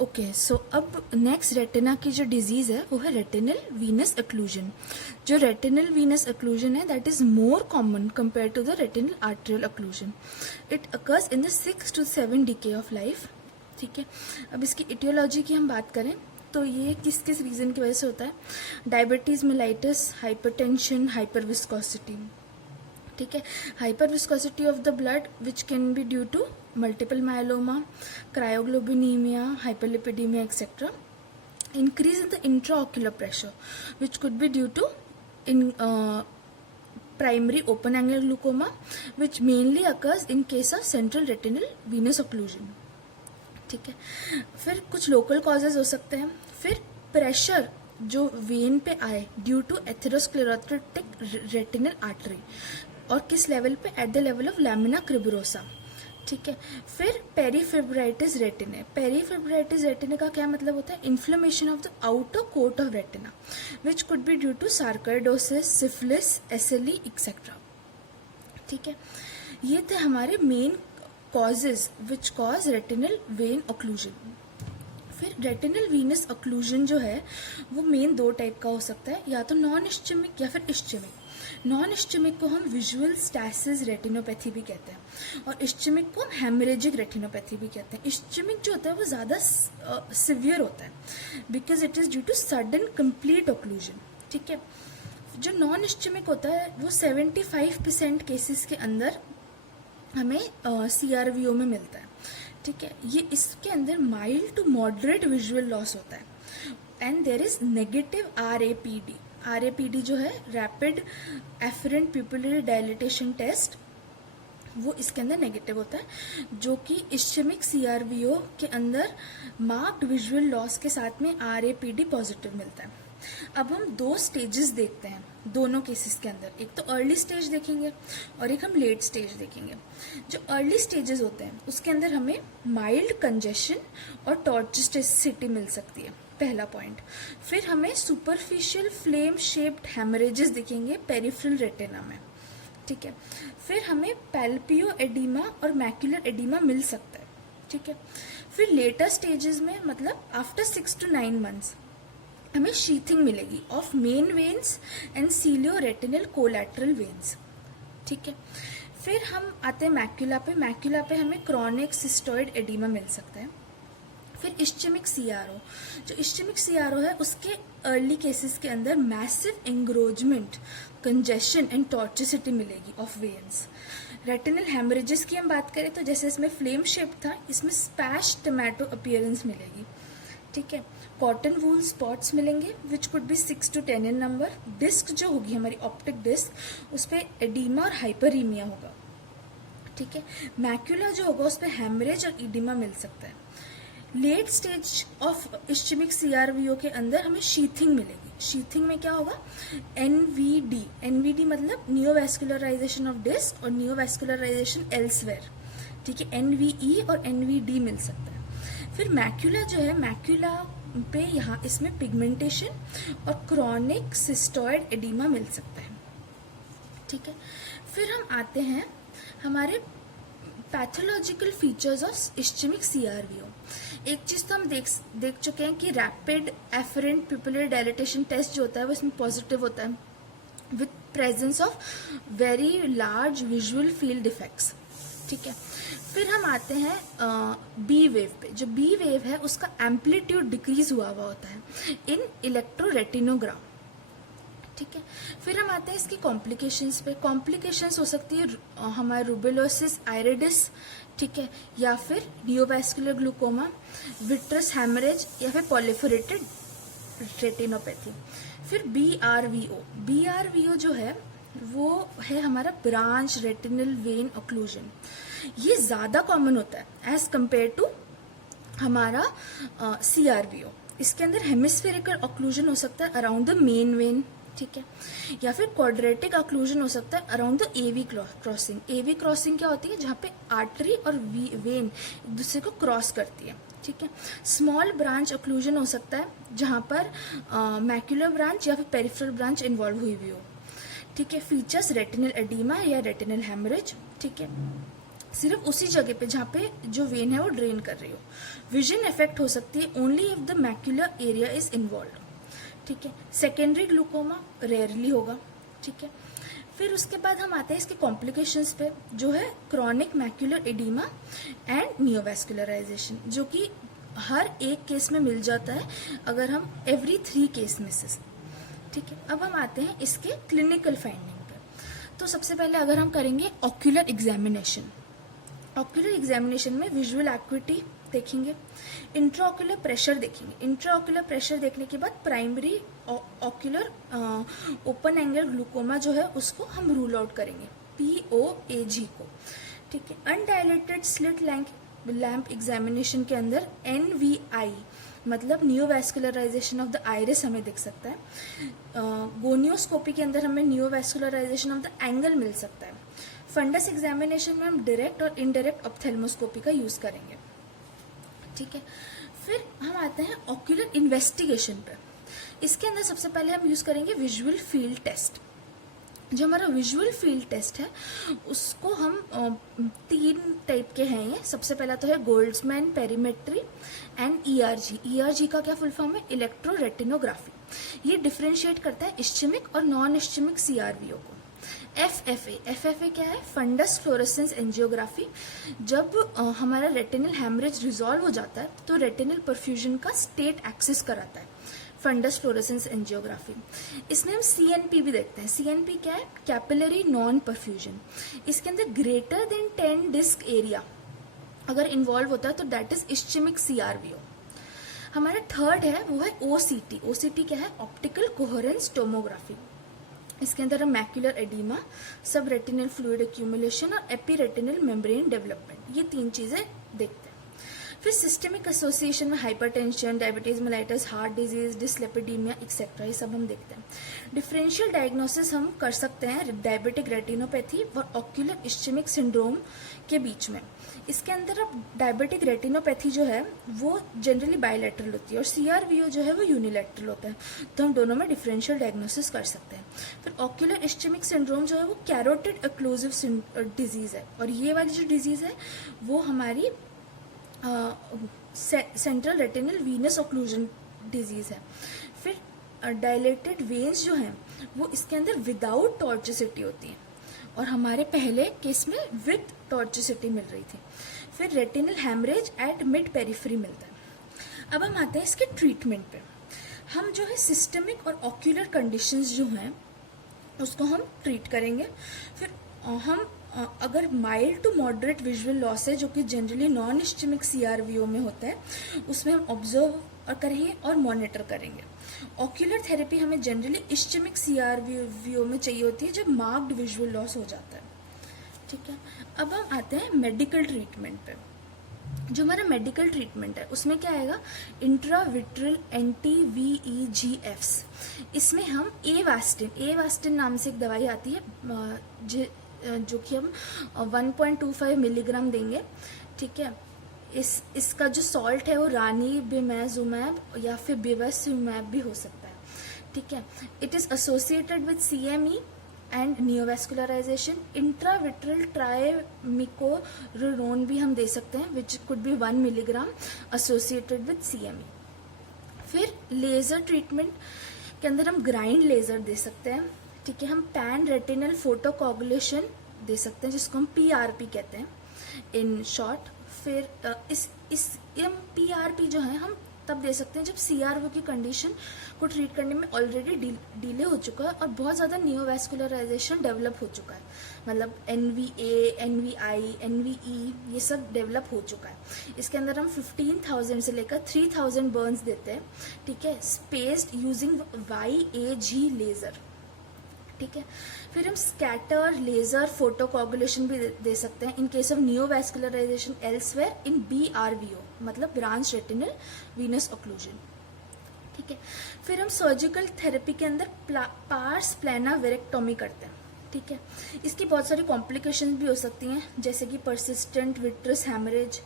Okay, सो अब next retina की जो डिजीज है वो है रेटिनल वीनस ऑक्लूजन. जो रेटिनल वीनस ऑक्लूजन है that is more common compare to the retinal arterial occlusion. It occurs in the 6 to 7 decade of life. ठीक है, अब इसकी इटियोलॉजी की हम बात करें तो ये किस किस रीजन की वजह से होता है. Diabetes mellitus, hypertension, hyper viscosity. ठीक है, hyper viscosity of the blood which can be due to multiple myeloma, cryoglobulinemia, hyperlipidemia, etc. Increase in the intraocular pressure, which could be due to primary open angle glaucoma, which mainly occurs in case of central retinal venous occlusion. ठीक है, फिर कुछ local causes हो सकते हैं. फिर pressure जो vein पे आए due to atherosclerotic retinal artery, और किस लेवल पे, at the level of lamina cribrosa. ठीक है, फिर पेरीफिब्राइटिस रेटिने. पेरीफिब्राइटिस रेटिने का क्या मतलब होता है? Inflammation of the outer coat of retina which could be due to sarcoidosis, syphilis, SLE etcetera. ठीक है, ये थे हमारे main causes which cause retinal vein occlusion. फिर रेटिनल वीनस ऑक्लूजन जो है वो मेन दो टाइप का हो सकता है, या तो नॉन इस्चेमिक या फिर इस्चेमिक. नॉन इस्चेमिक को हम विजुअल स्टैसिस रेटिनोपैथी भी कहते हैं, और इस्चेमिक को हम हेमरेजिक रेटिनोपैथी भी कहते हैं. इस्चेमिक जो होता है वो ज़्यादा सिवियर होता है because it is due to sudden complete occlusion. ठीक है, जो नॉन इस्चेमिक होता है वो 75% केसेस के अंदर हमें CRVO में मिलता है. ठीक है, ये इसके अंदर mild to moderate visual loss होता है, and there is negative RAPD. RAPD जो है rapid afferent pupillary dilatation test, वो इसके अंदर नेगेटिव होता है, जो कि इस्चेमिक CRVO के अंदर मार्क्ड विजुअल लॉस के साथ में RAPD पॉजिटिव मिलता है. अब हम दो स्टेजेस देखते हैं दोनों केसेस के अंदर, एक तो अर्ली स्टेज देखेंगे और एक हम लेट स्टेज देखेंगे. जो अर्ली स्टेजेस होते हैं उसके अंदर हमें माइल्ड कंजेशन और टॉर्चिसिटी मिल सकती है, पहला पॉइंट. फिर हमें सुपरफिशियल फ्लेम शेप्ड हेमरेजेस दिखेंगे पेरिफेरल रेटिना में. ठीक है, फिर हमें पैल्पियो एडिमा और मैक्युलर एडिमा मिल सकता है. ठीक है, फिर लेटर स्टेजेस में मतलब आफ्टर 6 to 9 months हमें शीथिंग मिलेगी of main veins and सीलियो retinal collateral veins. ठीक है, फिर हम आते हैं मैक्युला पे. मैक्युला पे हमें क्रॉनिक सिस्टोइड एडिमा मिल सकता है. फिर इस्चेमिक CRO. जो इस्चेमिक CRO है उसके अर्ली केसेस के अंदर मैसिव एंग्रोजमेंट, कंजेशन एंड टॉर्चिसिटी मिलेगी ऑफ वेन्स. रेटिनल हेमरेजेस की हम बात करें तो जैसे इसमें फ्लेम शेप था, इसमें स्पैश टोमेटो अपीयरेंस मिलेगी. ठीक है, कॉटन वूल स्पॉट्स मिलेंगे which could be 6 to 10 in number. Disc जो होगी हमारी ऑप्टिक डिस्क, उस पर एडिमा और हाइपरीमिया होगा. ठीक है, मैक्युला जो होगा उस पर हेमरेज और इडिमा मिल सकता है. Late stage of ischaemic CRVO के अंदर हमें शीथिंग मिलेगी. शीथिंग में क्या होगा? NVD मतलब नियोवैस्कुलराइजेशन ऑफ डिस्क और नियोवैस्कुलराइजेशन एल्सवेयर. ठीक है, NVE और NVD मिल सकता है. फिर मैक्युला जो है, मैक्युला पे यहाँ इसमें पिगमेंटेशन और क्रॉनिक सिस्टोइड एडिमा मिल सकता है. ठीक है, फिर हम आते हैं हमारे pathological features of ischaemic CRVO. एक चीज तो हम देख चुके हैं कि rapid afferent pupillary dilatation test जो होता है वो इसमें पॉजिटिव होता है with presence of very large visual field effects. ठीक है, फिर हम आते हैं B वेव पे. जो B वेव है उसका एम्पलीट्यूड डिक्रीज हुआ होता है इन इलेक्ट्रोरेटिनोग्राम. ठीक है, फिर हम आते हैं इसकी कॉम्प्लिकेशंस पे. कॉम्प्लिकेशंस हो सकती है हमारे रूबेलोसिस आइरिडिस, ठीक है, या फिर नियोवैस्कुलर ग्लूकोमा, विट्रस हैमरेज, या फिर पॉलिफरेटेड रेटिनोपैथी. फिर BRVO जो है वो है हमारा ब्रांच रेटिनल वेन ऑक्लूजन. ये ज़्यादा कॉमन होता है एज कंपेयर टू हमारा CRVO. इसके अंदर हेमिस्फेरिकल ऑक्लूजन हो सकता है अराउंड द मेन वेन. ठीक है, या फिर क्वाड्रेटिक ऑक्लूजन हो सकता है around the AV crossing. AV crossing क्या होती है? जहाँ पे आर्टरी और वेन एक दूसरे को क्रॉस करती है. ठीक है, स्मॉल ब्रांच ऑक्लूजन हो सकता है जहाँ पर मैक्युलर ब्रांच या फिर पेरिफेरल ब्रांच इन्वॉल्व हुई हो. ठीक है, फीचर्स रेटिनल एडिमा या रेटिनल हेमरेज. ठीक है, सिर्फ उसी जगह पे जहाँ पे जो वेन है वो ड्रेन कर रही हो। विजन इफेक्ट हो सकती है only if the macular area is involve, ठीक है। सेकेंडरी ग्लूकोमा रेयरली होगा, ठीक है। फिर उसके बाद हम आते हैं इसके कॉम्प्लिकेशंस पे, जो है chronic macular oedema and neovascularisation, जो कि हर एक केस में मिल जाता है अगर हम एवरी 3 केस में से, ठीक है। अब हम आते हैं इसके क्लिनिकल फाइंडिंग पे। तो सबसे पहले अगर हम करेंगे ऑक्यूलर एग्जामिनेशन, ऑक्यूलर एग्जामिनेशन में विजुअल एक्यूटी देखेंगे, इंट्राऑक्यूलर प्रेशर देखेंगे। इंट्राऑक्यूलर प्रेशर देखने के बाद primary ocular open angle glaucoma जो है उसको हम रूल आउट करेंगे, POAG को, ठीक है। अनडायलेटेड स्लिट लैंप एग्जामिनेशन के अंदर NVI मतलब नियोवैस्कुलराइजेशन ऑफ द आइरिस हमें दिख सकता है। गोनियोस्कोपी के अंदर हमें नियोवैस्कुलराइजेशन ऑफ द एंगल मिल सकता है। फंडस एग्जामिनेशन में हम डायरेक्ट और इनडायरेक्ट ऑप्थेल्मोस्कोपी का यूज करेंगे, ठीक है। फिर हम आते हैं ऑक्यूलर इन्वेस्टिगेशन पे। इसके अंदर सबसे पहले हम यूज करेंगे विजुअल फील्ड टेस्ट। जो हमारा विजुअल फील्ड टेस्ट है उसको हम 3 टाइप के हैं ये। सबसे पहला तो है Goldmann perimetry and ERG। ERG का क्या फुल फॉर्म है? Electroretinography. ये डिफरेंशिएट करता है इस्चेमिक और नॉन इस्चेमिक CRVO को। FFA क्या है? Fundus fluorescein angiography. जब हमारा रेटिनल हैमरेज रिजॉल्व हो जाता है तो रेटिनल परफ्यूजन का स्टेट एक्सेस कराता है, फंडस फ्लोरेसेंस एंजियोग्राफी। इसमें हम CNP भी देखते हैं। CNP क्या है? Capillary non perfusion. इसके अंदर ग्रेटर देन 10 डिस्क एरिया अगर इन्वॉल्व होता है तो दैट इज इस्चेमिक CRVO। हमारा थर्ड है वो है OCT। OCT क्या है? Optical coherence tomography. इसके अंदर हम मैक्यूलर एडिमा, सब रेटिनल फ्लूइड एक्यूमुलेशन और एपी रेटिनल मेम्ब्रेन डेवलपमेंट, ये 3 चीजें देखते हैं। फिर सिस्टेमिक एसोसिएशन में hypertension, diabetes mellitus, heart disease, dyslipidaemia etcetera, ये सब हम देखते हैं। डिफरेंशियल डायग्नोसिस हम कर सकते हैं डायबिटिक रेटिनोपैथी और ऑक्यूलर इस्चेमिक सिंड्रोम के बीच में। इसके अंदर अब डायबिटिक रेटिनोपैथी जो है वो जनरली बायलैटरल होती है और CRVO जो है वो यूनिलैटरल होता है, तो हम दोनों में डिफरेंशियल डायग्नोसिस कर सकते हैं। फिर ऑक्यूलर इस्चेमिक सिंड्रोम जो है वो कैरोटिड एक्लूसिव डिजीज है और ये वाली जो डिजीज है वो हमारी central retinal venous occlusion disease है। फिर डायलेटेड वेन्स जो हैं वो इसके अंदर विदाउट टॉर्चसिटी होती हैं और हमारे पहले केस में विद टॉर्चसिटी मिल रही थी। फिर retinal haemorrhage at mid periphery मिलता है। अब हम आते हैं इसके ट्रीटमेंट पे। हम जो है सिस्टमिक और ऑक्यूलर कंडीशंस जो हैं उसको हम ट्रीट करेंगे। फिर हम अगर mild to moderate visual loss है जो कि जनरली नॉन इस्चेमिक CRVO में होता है उसमें हम ऑब्जर्व करेंगे और मॉनिटर करेंगे। ऑक्यूलर थेरेपी हमें जनरली इस्चेमिक CRVO में चाहिए होती है जब मार्क्ड विजुअल लॉस हो जाता है, ठीक है। अब हम आते हैं मेडिकल ट्रीटमेंट पे। जो हमारा मेडिकल ट्रीटमेंट है उसमें क्या आएगा? इंट्राविट्रल anti-VEGFs। इसमें हम एवास्टिन नाम से एक दवाई आती है जो कि हम 1.25 मिलीग्राम देंगे, ठीक है। इसका जो सॉल्ट है वो रानी बिमेजुमैब या फिर बिवेसिमैब भी हो सकता है, ठीक है। It is associated with CME and neovascularization. Intravitreal triamcinolone भी हम दे सकते हैं which could be 1 milligram associated with CME। फिर लेजर ट्रीटमेंट के अंदर हम ग्राइंड लेजर दे सकते हैं, ठीक है। हम पैन रेटिनल फोटोकोगुलेशन दे सकते हैं जिसको हम PRP कहते हैं इन शॉर्ट। फिर इस PRP जो है हम तब दे सकते हैं जब CRVO की कंडीशन को ट्रीट करने में ऑलरेडी डिले हो चुका है और बहुत ज़्यादा नियोवैस्कुलराइजेशन डेवलप हो चुका है, मतलब NVA, NVI, NVE ये सब डेवलप हो चुका है। इसके अंदर हम 15,000 से लेकर 3,000 बर्न्स देते हैं, ठीक है, स्पेस्ड यूजिंग YAG लेज़र, ठीक है। फिर हम स्कैटर लेजर फोटोकोगुलेशन भी दे सकते हैं in case of neovascularisation elsewhere in BRVO मतलब ब्रांच रेटिनल वीनस ऑक्लूजन, ठीक है। फिर हम सर्जिकल थेरेपी के अंदर पार्स प्लाना वेरेक्टोमी करते हैं, ठीक है। इसकी बहुत सारी कॉम्प्लिकेशन भी हो सकती हैं जैसे कि persistent vitreous haemorrhage,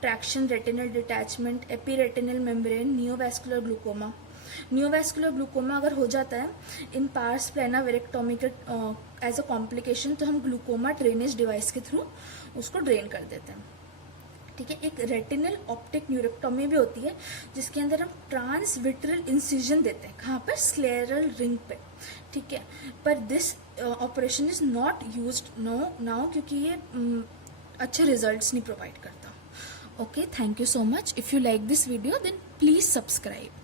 traction retinal detachment, epiretinal membrane, neovascular glaucoma. Neurovascular glaucoma अगर हो जाता है इन पार्स प्लाना वेरेक्टोमी के एज अ कॉम्प्लिकेशन, तो हम ग्लूकोमा ड्रेनेज डिवाइस के थ्रू उसको ड्रेन कर देते हैं। ठीक है, एक रेटिनल ऑप्टिक न्यूरेक्टोमी भी होती है जिसके अंदर हम ट्रांसविट्रल इंसिजन देते हैं, कहाँ पर, स्क्लेरल रिंग पे। ठीक है, पर this operation is not used now क्योंकि ये अच्छे रिजल्ट्स नहीं प्रोवाइड करता। Okay, thank you so much. If you like this video then please subscribe.